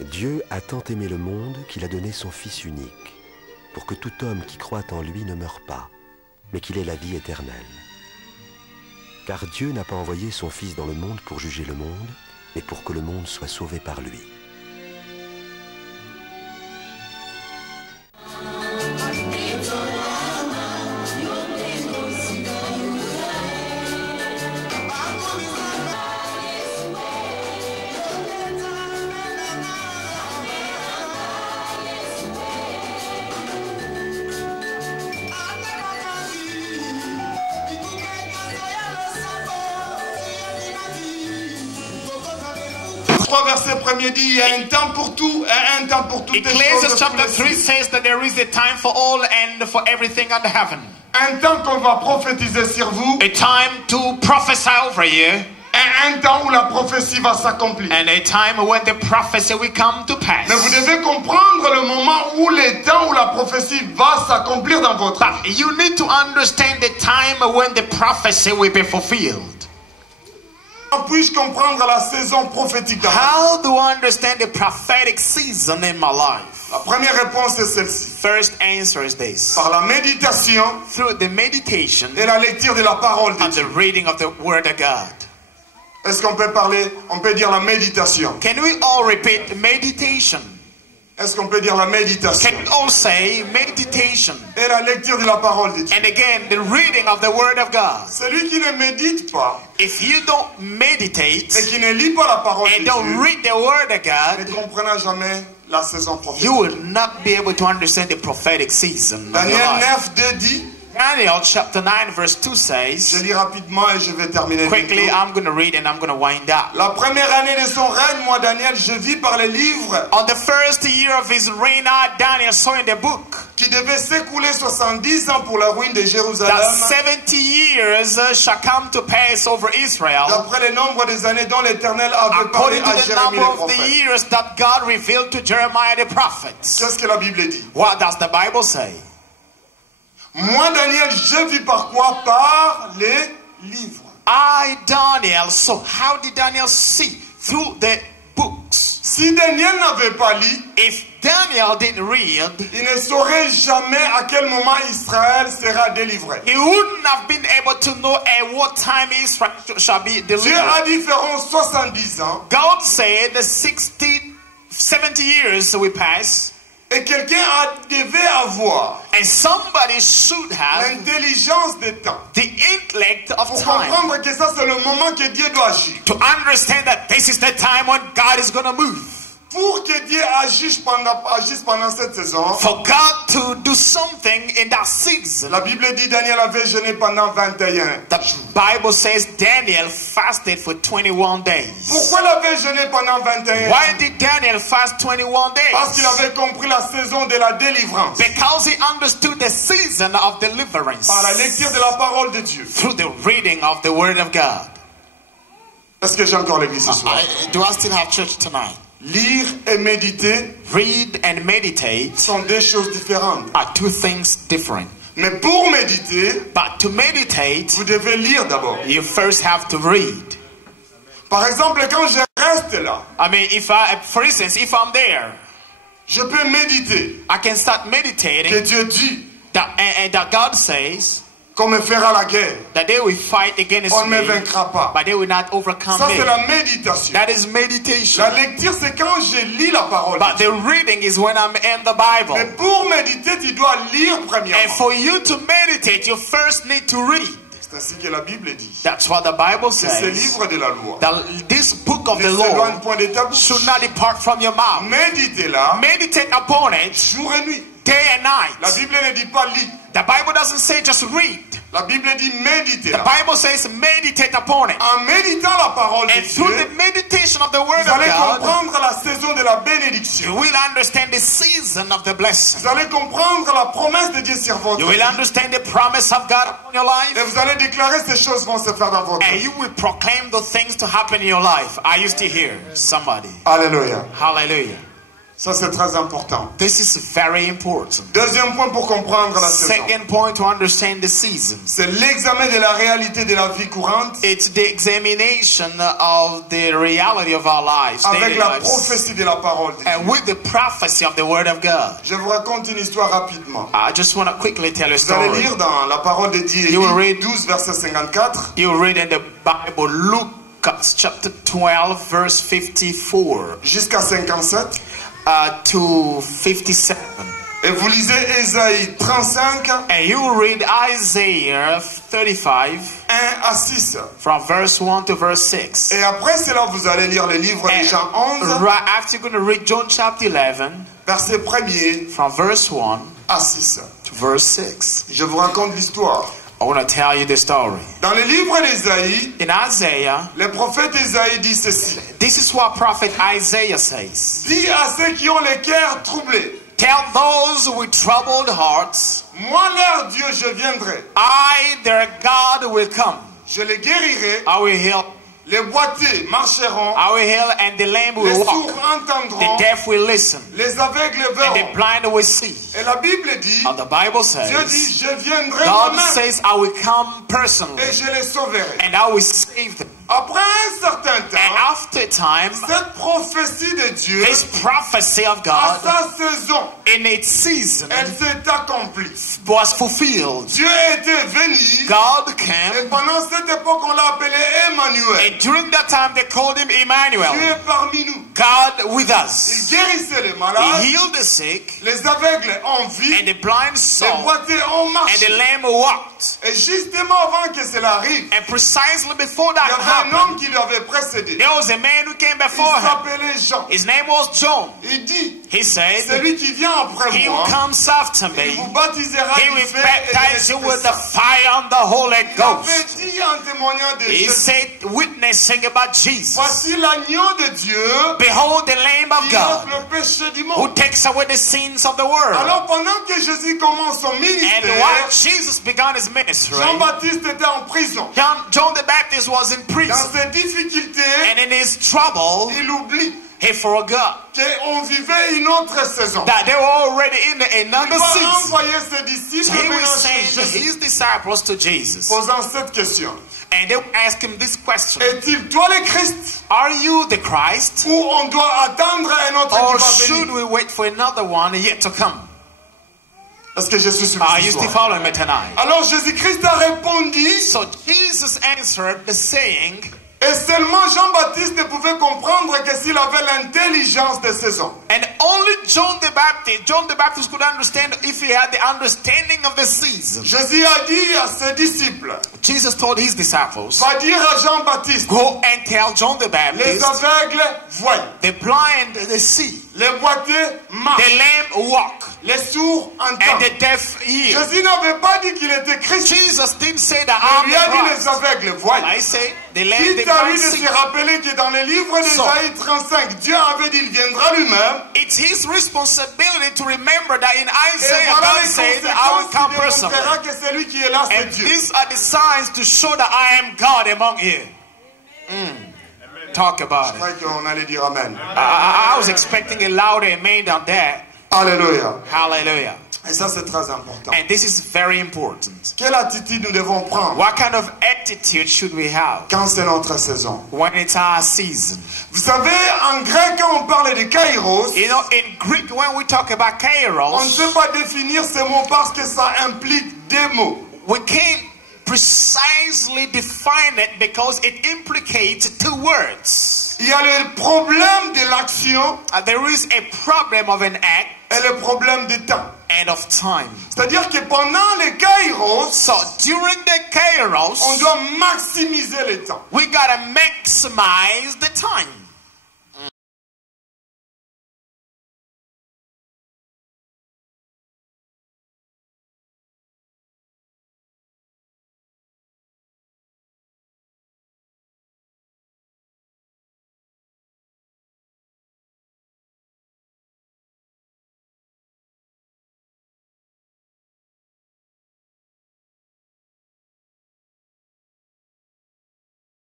Dieu a tant aimé le monde qu'il a donné son Fils unique, pour que tout homme qui croit en lui ne meure pas, mais qu'il ait la vie éternelle. Car Dieu n'a pas envoyé son Fils dans le monde pour juger le monde, mais pour que le monde soit sauvé par lui. Verset premier dit, il y a un temps pour tout et un temps pour toutes les choses. Ecclesiastes chapter 3 says that there is a time for all and for everything under heaven. Un temps qu'on va prophétiser sur vous. A time to prophesy over you. Et un temps où la prophétie va s'accomplir. And a time when the prophecy will come to pass. Mais vous devez comprendre le moment où les temps où la prophétie va s'accomplir dans votre vie. You need to understand the time when the prophecy will be fulfilled. Puis-je comprendre la saison prophétique dans How do I understand the prophetic season in my life? La première réponse est celle-ci. First answer is this. Par la méditation Through the meditation et la lecture de la parole de and Dieu. the reading of the word of God. Est-ce qu'on peut parler, on peut dire la méditation? Can we all repeat meditation? Est-ce qu'on peut dire la méditation? Can we all say meditation? Et la lecture de la parole de Dieu. And again, the reading of the word of God. Celui qui ne médite pas If you don't meditate et qui ne lit pas la parole and de don't Dieu, read the word of ne God, comprendra jamais la saison prophétique. you will not be able to understand the prophetic season of your Daniel life. 9:2 dit, Daniel chapter 9 verse 2 je says, lis rapidement et je vais terminer quickly bientôt. I'm going to read and I'm going to wind up. La première année de son règne, moi Daniel, je vis par les livres On the first year of his reign, Daniel saw in the book qui devait s'écouler 70 ans pour la ruine de Jérusalem, that 70 years shall come to pass over Israel d'après le nombre des années dont l'Éternel avait parlé according to à the Jérémie number le of the prophète. years that God revealed to Jeremiah the prophet. Qu'est-ce que la Bible dit? What does the Bible say? Moi Daniel, je vis par quoi? Par les livres. I, Daniel, so how did Daniel see? Through the books. Si Daniel n'avait pas lu, If Daniel didn't read, il ne saurait jamais à quel moment Israël sera délivré. he wouldn't have been able to know at what time Israel shall be Dieu delivered. a dit feront 70 ans God said the 70 years will pass, et quelqu'un devait avoir and somebody should have l'intelligence des temps the intellect of pour time comprendre que ça c'est le moment que Dieu doit agir. to understand that this is the time when God is going to move. Pour que Dieu agisse pendant cette saison, For God to do something in that season. la Bible dit Daniel avait jeûné pendant 21. The Bible says Daniel fasted for 21 days. Pourquoi il avait jeûné pendant 21? Why did Daniel fast 21 Parce qu'il days? avait compris la saison de la délivrance Because he understood the season of deliverance par la lecture de la parole de Dieu. through the reading of the Word of God. Est-ce que j'ai encore l'église ce soir? Do I still have church tonight? Lire et méditer Read and meditate sont deux choses différentes. are two things different. Mais pour méditer, But to meditate, vous devez lire d'abord. you first have to read. Par exemple, quand je reste là, I mean, for instance, if I'm there, je peux méditer I can start que meditating Dieu dit and that God says qu'on me fera la guerre. that they will fight against On ne me me, vaincra pas. but they will not overcome Ça, me. c'est la méditation. That is meditation. La lecture, c'est quand je lis la parole. But the reading is when I'm in the Bible. Mais pour méditer, tu dois lire And premièrement. for you to meditate, you first need to read. C'est ainsi que la Bible dit. That's what the Bible C'est ce says. livre de la loi. That this book of Ne the s'éloigne law point de ta bouche. should not depart from your mouth. Méditez-la Meditate upon it jour et nuit. day and La night. Bible ne dit pas lis. The Bible doesn't say just read. La Bible dit The méditez-la. Bible says meditate upon it. En méditant la parole de And through the Dieu, meditation of the Word vous of allez God, comprendre la saison de la you bénédiction. will understand the season of the blessing. Vous allez comprendre la promesse de Dieu sur votre You will vie. understand the promise of God upon your Et life. vous allez déclarer ces choses vont se faire dans votre And vie. you will proclaim the things to happen in your life. Are you still here? Somebody. Alléluia. Hallelujah. Ça, c'est très important. This is very important. Deuxième point pour comprendre la saison. Second point to understand the season. C'est l'examen de la réalité de la vie courante It's the examination of the reality of our lives, avec daily la lives, prophétie de la parole de Dieu. and with the prophecy of the Word of God. Je vous raconte une histoire rapidement. I just want to quickly tell a Vous allez story. lire dans la parole de Dieu, You will read- 12, verset 54. You read in the Bible, Luke chapter 12, verse 54 Jusqu'à 57. to 57. Et vous lisez Ésaïe 35, And you read Isaiah 35 1 à 6. from verse 1 to verse 6. Et après cela, vous allez lire le livre de Jean 11, And right after, you're going to read John chapter 11 verset 1er from verse 1 à 6. to verse 6. Je vous raconte l'histoire. I want to tell you the story. Dans le livre d'Ésaïe, In Isaiah, le prophète Ésaïe dit ceci. this is what prophet Isaiah says. Dis à ceux qui ont le cœur troublé, Tell those with troubled hearts, moi leur Dieu, je viendrai. I, their God, will come. Je les guérirai, I will heal. les boiteux marcheront, I will heal, and the lame les will sourds walk. The entendront, deaf will listen, les aveugles and the verront. blind will see. Et la Bible dit, And the Bible Dieu dit, says, je viendrai God moi-même says, I will come personally, et je les sauverai. and I will save them. Après un certain And temps, after time, cette prophétie de Dieu, this prophecy of à God, sa saison, in its season, elle s'est accomplie. was fulfilled. Dieu était venu, God et came, pendant cette époque, on l'a appelé Emmanuel. and during that time they called him Dieu Emmanuel, est parmi nous. God with Il us. guérissait les He malades, healed the sick, les aveugles ont vu, and the blind les saw, boiteux ont and marché. the lame walked. Et justement avant que cela arrive, And precisely before il y that avait un happened, homme qui lui avait précédé. there was a man who came Il before him. s'appelait Jean. His name was John. Il dit, He said, celui qui vient après he who moi, comes after il me, vous baptisera he du will feu et baptize de you l'Esprit with the Saint. fire and the Holy Il avait Ghost. dit en témoignant de He Jésus, said, witnessing about Jesus, voici l'agneau de Dieu behold the Lamb of qui ôte God, le péché du who monde. takes away the sins of the world. Alors pendant que Jésus commence son And ministère, while Jesus began his ministry, Jean-Baptiste était en prison. John the Baptist was in Dans prison, ses difficultés, and in his trouble, il oublie he forgot qu'on vivait une autre saison. that they were already in Il another va season. envoyer ses disciples He venir was chez saying Jésus, his disciples to Jesus, posant cette question. and they asked him this question: Est-il toi le Christ, Are you the Christ, ou on doit attendre un autre or qui va should venir? we wait for another one yet to come? Est-ce que je suis sur Are cette you still histoire? following me tonight? Alors Jésus-Christ a répondu, So Jesus answered the saying, et seulement Jean-Baptiste pouvait comprendre que s'il avait l'intelligence de ces hommes. and only John the Baptist could understand if he had the understanding of the season. Jésus a dit à ses disciples, Jesus told his disciples, va dire à Jean-Baptiste, go and tell John the les Baptist, aveugles voient, the blind they see, les boiteux the marchent, lame walk, les sourds and entendent. the deaf hear. Jésus n'avait pas dit qu'il était Christ. Jesus didn't say that Il I'm lui a dit the les Christ. aveugles voient. I say the lame, the Quitte à lui blind de see. se rappeler que dans le livre d'Ésaïe 35, Dieu avait dit il viendra lui-même. It's his responsibility to remember that in Et Isaiah voilà God les said, I will come conséquences qui démontrera personally. que celui qui est là, c'est And Dieu. these are the signs to show that I am God among you. Talk about Je it. croyais qu'on allait dire Amen. I was expecting a louder amen than that. Alléluia. Hallelujah. Et ça, c'est très important. And this is very important. Quelle attitude nous devons prendre What kind of attitude should we have quand c'est notre saison? when it's our season? Vous savez, en grec, quand on parle de kairos, You know, in Greek, when we talk about on ne kairos, peut pas définir ce mot parce que ça implique des mots. we can't precisely define it because it implicates two words. Il y a le problème de l'action There is a problem of an act et le problème du temps. and of time. C'est-à-dire que pendant les kairos, So during the on kairos, doit maximiser le temps. we gotta maximize the time.